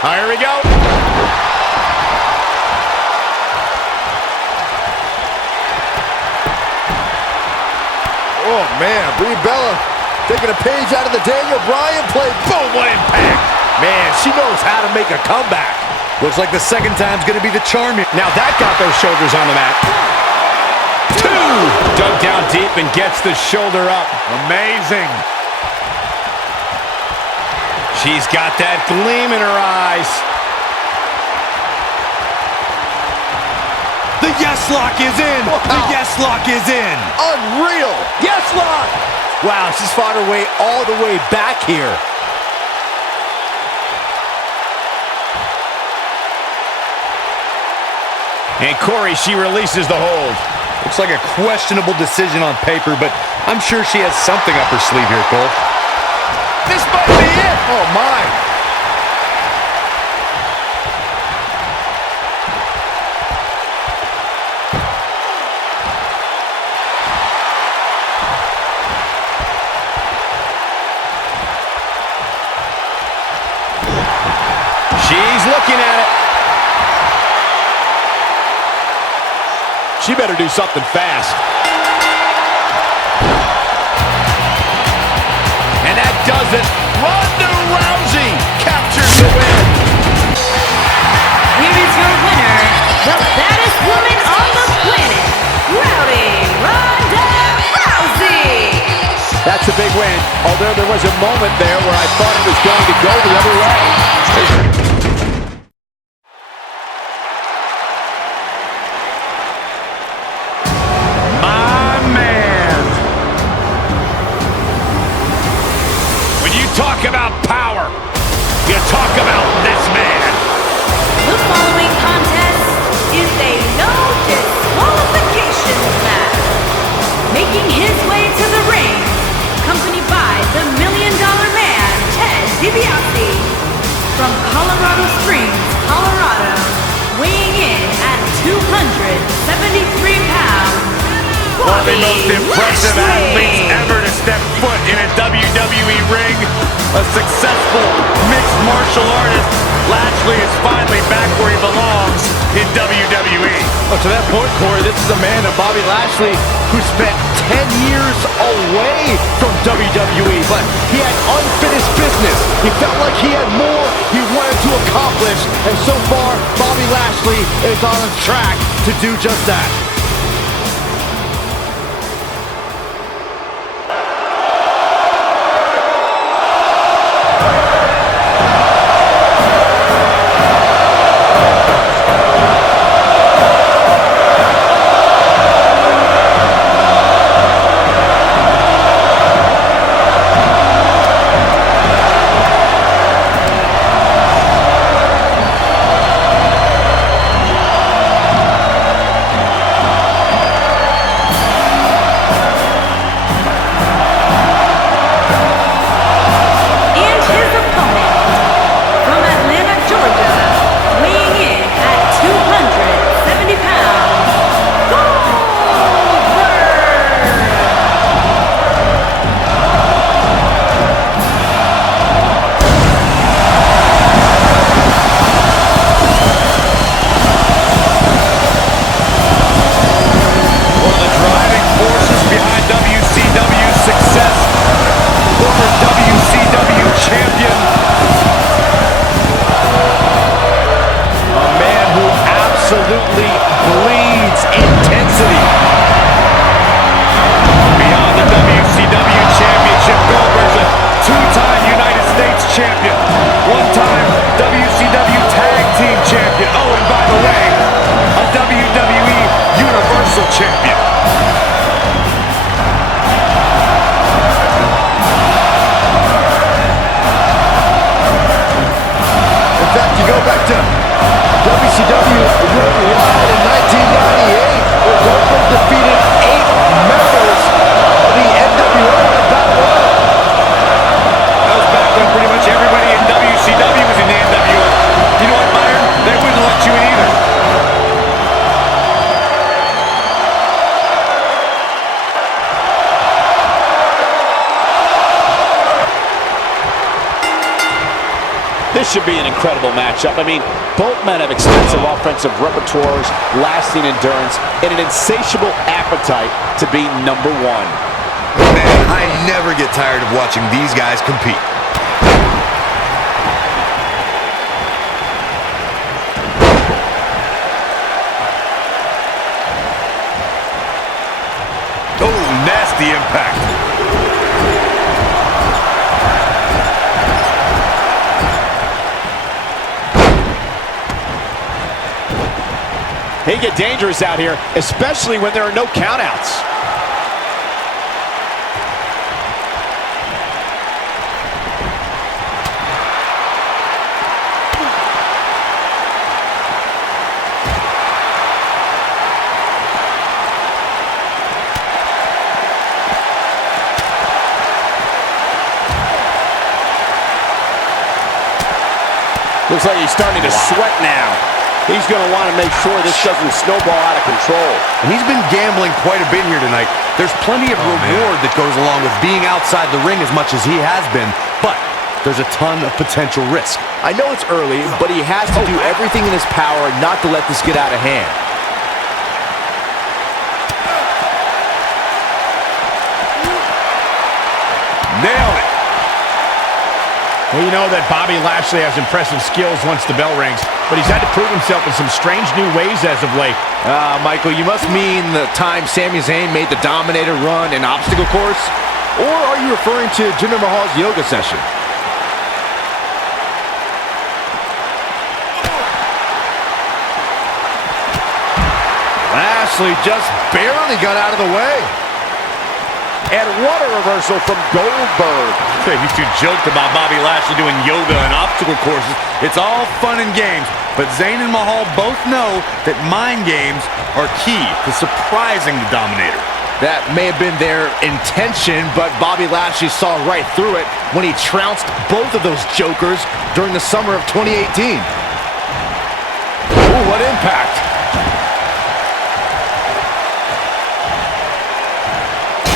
Here we go. Oh, man, Brie Bella taking a page out of the Daniel Bryan play. Boom, what impact. Man, she knows how to make a comeback. Looks like the second time's going to be the charm here. Now that got those shoulders on the mat. 2! Dug down deep and gets the shoulder up. Amazing. She's got that gleam in her eyes. The yes lock is in. Wow. The yes lock is in. Unreal. Yes, lock. Wow, she's fought her way all the way back here. And Corey, she releases the hold. Looks like a questionable decision on paper, but I'm sure she has something up her sleeve here, Cole. This might be it. Oh, my. She's looking at it. She better do something fast. And that does it. Ronda Rousey captures the win. Here is your winner, the baddest woman on the planet, Rowdy Ronda Rousey. That's a big win. Although there was a moment there where I thought it was going to go the other way. My man. When you talk about power, you talk about this man. The following contest is a no disqualification match. Making his way to the ring, accompanied by the $1 Million Man, Ted DiBiase. From Colorado Springs, Colorado, weighing in at 273 pounds, One of the most Bobby impressive athletes Lashley. ever to step foot in a WWE ring. A successful mixed martial artist. Lashley is finally back where he belongs in WWE. Oh, to that point, Corey, this is a man of Bobby Lashley who spent 10 years away from WWE, but he had unfinished business. He felt like he had more he wanted to accomplish, and so far, Bobby Lashley is on a track to do just that. This should be an incredible matchup. I mean, both men have extensive offensive repertoires, lasting endurance, and an insatiable appetite to be number one. Man, I never get tired of watching these guys compete. Oh, nasty impact. They get dangerous out here, especially when there are no countouts. Looks like he's starting to sweat now. He's going to want to make sure this doesn't snowball out of control. And he's been gambling quite a bit here tonight. There's plenty of reward that goes along with being outside the ring as much as he has been, but there's a ton of potential risk. I know it's early, but he has to do everything in his power not to let this get out of hand. Nailed it. Well, you know that Bobby Lashley has impressive skills once the bell rings, but he's had to prove himself in some strange new ways as of late. Michael, you must mean the time Sami Zayn made the Dominator run in obstacle course? Or are you referring to Jinder Mahal's yoga session? Lashley just barely got out of the way. And what a reversal from Goldberg. They used to joke about Bobby Lashley doing yoga and obstacle courses. It's all fun and games, but Zayn and Mahal both know that mind games are key to surprising the Dominator. That may have been their intention, but Bobby Lashley saw right through it when he trounced both of those jokers during the summer of 2018. Ooh, what impact.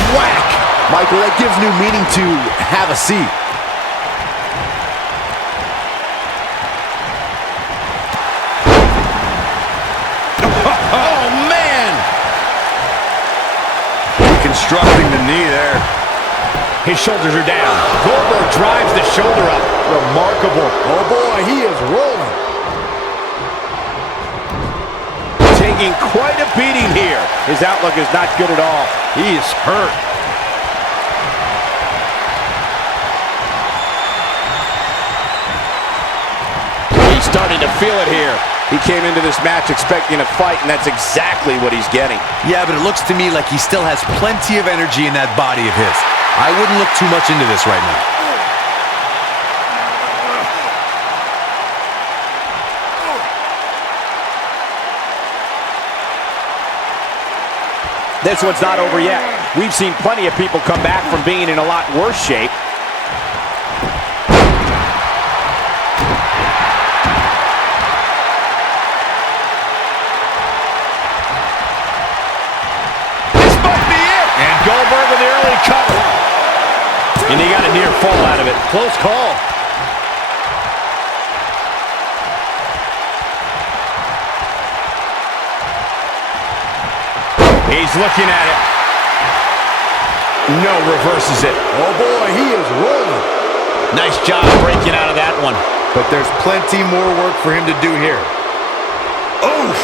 Whack! Michael, that gives new meaning to have a seat. Oh, man! Reconstructing the knee there. His shoulders are down. Goldberg drives the shoulder up. Remarkable. Oh, boy, he is rolling. Taking quite a beating here. His outlook is not good at all. He is hurt. He's starting to feel it here. He came into this match expecting a fight, and that's exactly what he's getting. Yeah, but it looks to me like he still has plenty of energy in that body of his. I wouldn't look too much into this right now. This one's not over yet. We've seen plenty of people come back from being in a lot worse shape. This might be it! And Goldberg with the early cover. And he got a near fall out of it. Close call. He's looking at it. No, reverses it. Oh, boy, he is rolling. Nice job breaking out of that one. But there's plenty more work for him to do here. Oof!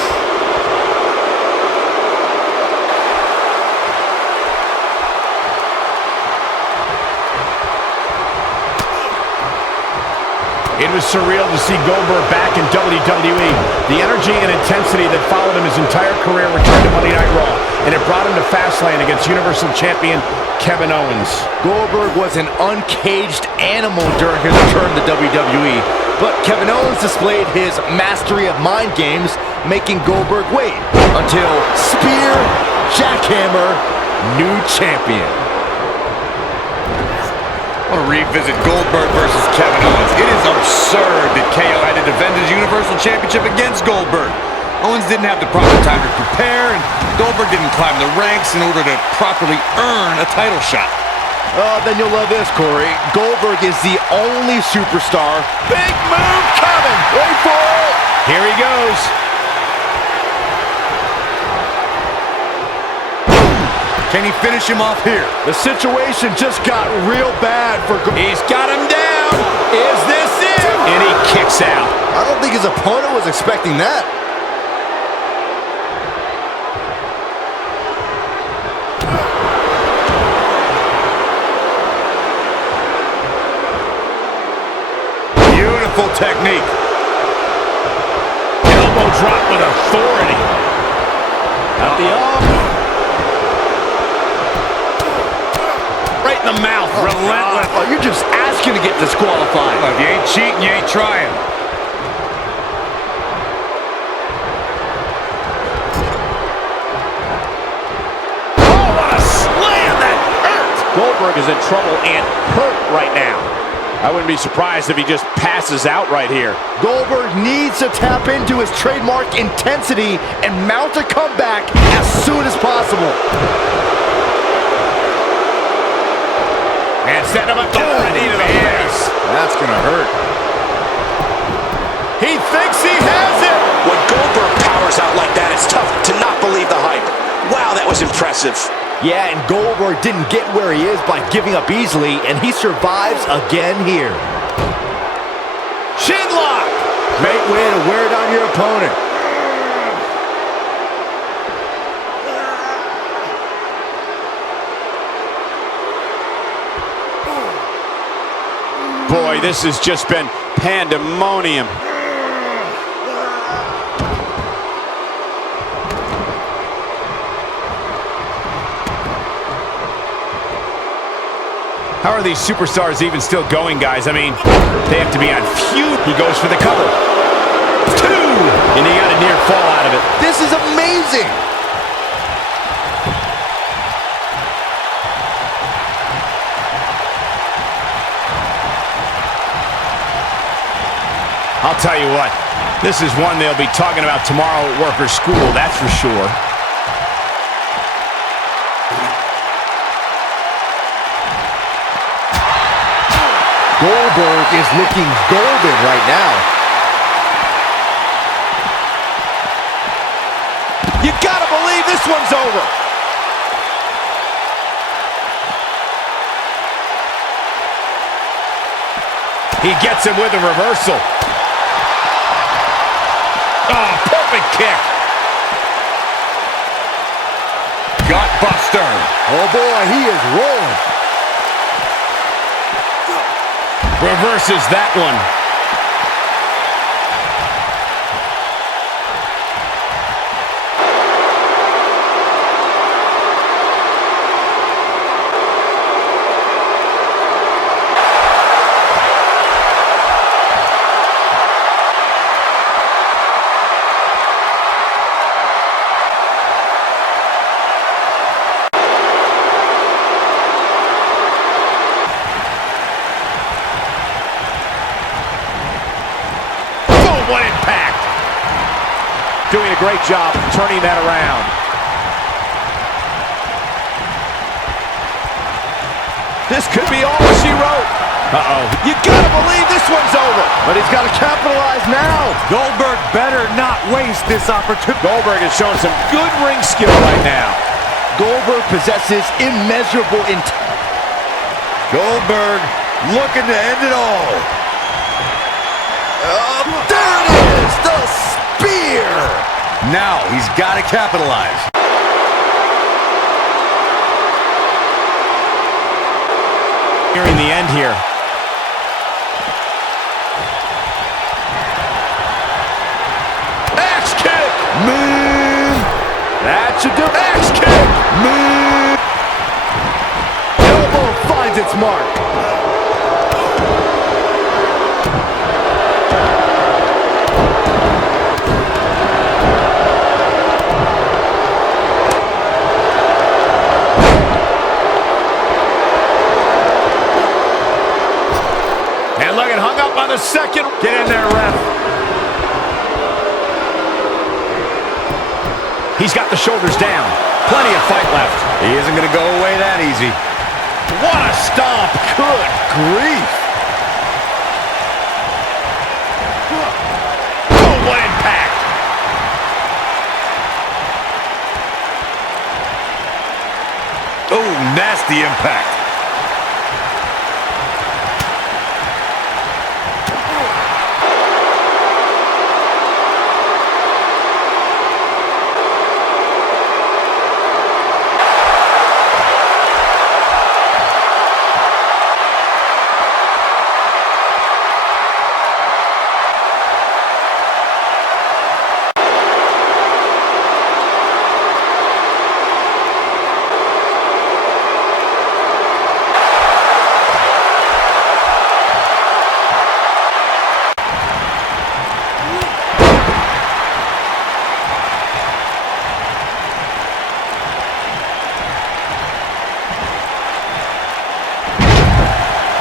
It was surreal to see Goldberg back in WWE. The energy and intensity that followed him his entire career returned to Monday Night Raw, and it brought him to Fastlane against Universal Champion Kevin Owens. Goldberg was an uncaged animal during his return to WWE, but Kevin Owens displayed his mastery of mind games, making Goldberg wait until spear, jackhammer, new champion. I want to revisit Goldberg versus Kevin Owens. It is absurd that KO had to defend his Universal Championship against Goldberg. Owens didn't have the proper time to prepare, and Goldberg didn't climb the ranks in order to properly earn a title shot. Then you'll love this, Corey. Goldberg is the only superstar. Big move coming. Wait for it. Here he goes. Can he finish him off here? The situation just got real bad for Goldberg. He's got him down. Is this it? And he kicks out. I don't think his opponent was expecting that. Beautiful technique. Elbow drop with authority. Out the arm. Right in the mouth. Relentless. Oh, you're just asking to get disqualified. If you ain't cheating, you ain't trying. Oh, what a slam. That hurt. Goldberg is in trouble and hurt right now. I wouldn't be surprised if he just passes out right here. Goldberg needs to tap into his trademark intensity and mount a comeback as soon as possible. And set him up already to the face. That's gonna hurt. He thinks he has it. When Goldberg powers out like that, it's tough to not believe the hype. Wow, that was impressive. Yeah, and Goldberg didn't get where he is by giving up easily, and he survives again here. Shin lock. Great way to wear down your opponent. Boy, this has just been pandemonium. How are these superstars even still going, guys? I mean, they have to be on feud. He goes for the cover. 2! And he got a near fall out of it. This is amazing. I'll tell you what, this is one they'll be talking about tomorrow at workers' school, that's for sure. Goldberg is looking golden right now. You gotta believe this one's over. He gets him with a reversal. Oh, perfect kick. Gutbuster. Oh boy, he is rolling. Reverses that one. What impact. Doing a great job turning that around. This could be all she wrote. Uh-oh. You gotta believe this one's over. But he's got to capitalize now. Goldberg better not waste this opportunity. Goldberg has shown some good ring skill right now. Goldberg possesses immeasurable intent. Goldberg looking to end it all. There it is, the spear. Now he's got to capitalize. Nearing the end here. Axe kick. Man. That should do. Axe kick. Man. Elbow finds its mark. A second. Get in there, ref. He's got the shoulders down. Plenty of fight left. He isn't going to go away that easy. What a stomp. Good grief. Oh, what impact. Oh, nasty impact.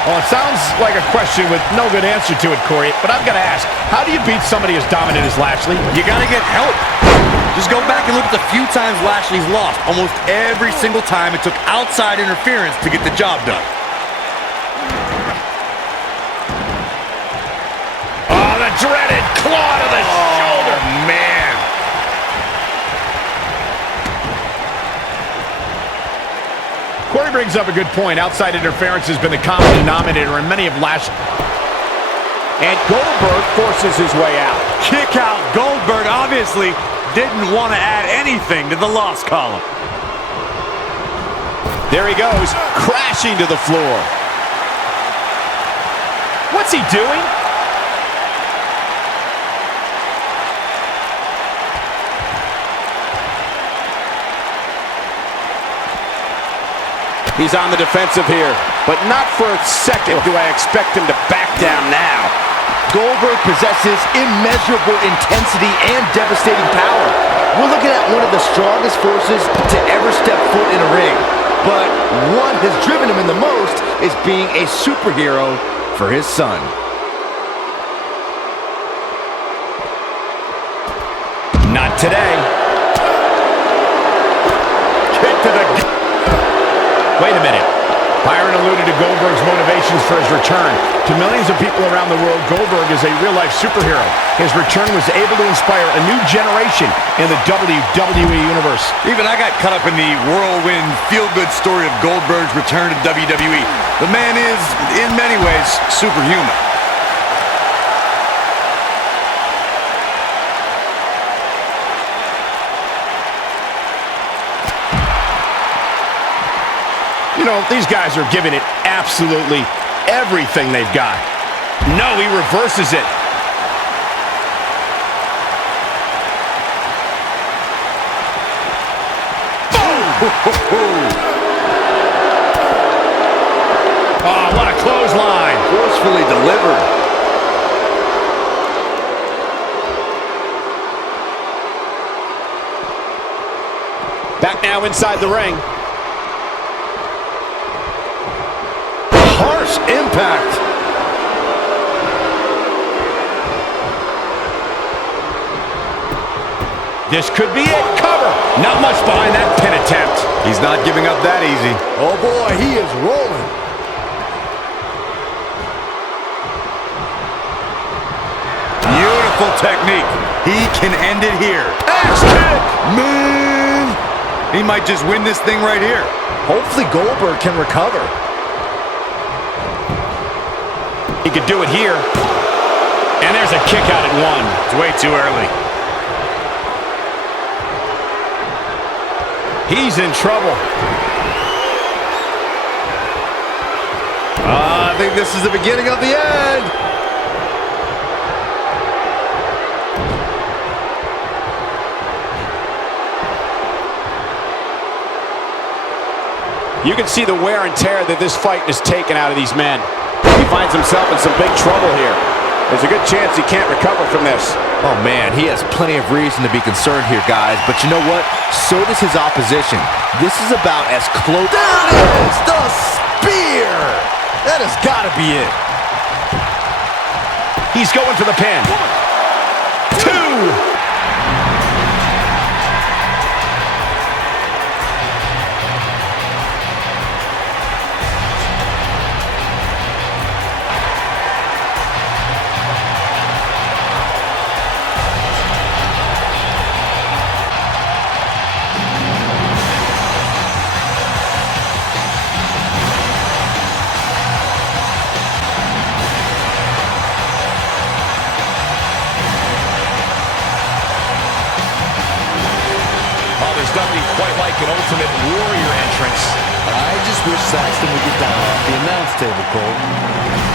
Well, it sounds like a question with no good answer to it, Corey, but I've got to ask, how do you beat somebody as dominant as Lashley? You gotta get help. Just go back and look at the few times Lashley's lost. Almost every single time it took outside interference to get the job done. Oh, the dreaded claw to the shoulder. Man. Corey brings up a good point. Outside interference has been the common denominator in many of Lashley. And Goldberg forces his way out. Kick out. Goldberg obviously didn't want to add anything to the loss column. There he goes, crashing to the floor. What's he doing? He's on the defensive here, but not for a second do I expect him to back down now. Goldberg possesses immeasurable intensity and devastating power. We're looking at one of the strongest forces to ever step foot in a ring. But what has driven him in the most is being a superhero for his son. Not today. Kick to the... Wait a minute. Byron alluded to Goldberg's motivations for his return. To millions of people around the world, Goldberg is a real-life superhero. His return was able to inspire a new generation in the WWE Universe. Even I got caught up in the whirlwind, feel-good story of Goldberg's return to WWE. The man is, in many ways, superhuman. You know, these guys are giving it absolutely everything they've got. No, he reverses it. Oh, what a clothesline. Forcefully delivered. Back now inside the ring. Harsh impact. This could be it. Cover. Not much behind that pin attempt. He's not giving up that easy. Oh boy, he is rolling. Beautiful technique. He can end it here. Axe kick. Man, he might just win this thing right here. Hopefully Goldberg can recover. He could do it here. And there's a kick out at one. It's way too early. He's in trouble. I think this is the beginning of the end. You can see the wear and tear that this fight has taken out of these men. He finds himself in some big trouble here. There's a good chance he can't recover from this. Oh man, he has plenty of reason to be concerned here, guys. But you know what? So does his opposition. This is about as close. That is the spear. That has got to be it. He's going for the pin. 2. quite like an Ultimate Warrior entrance. I just wish Saxton would get down off the announce table, Cole.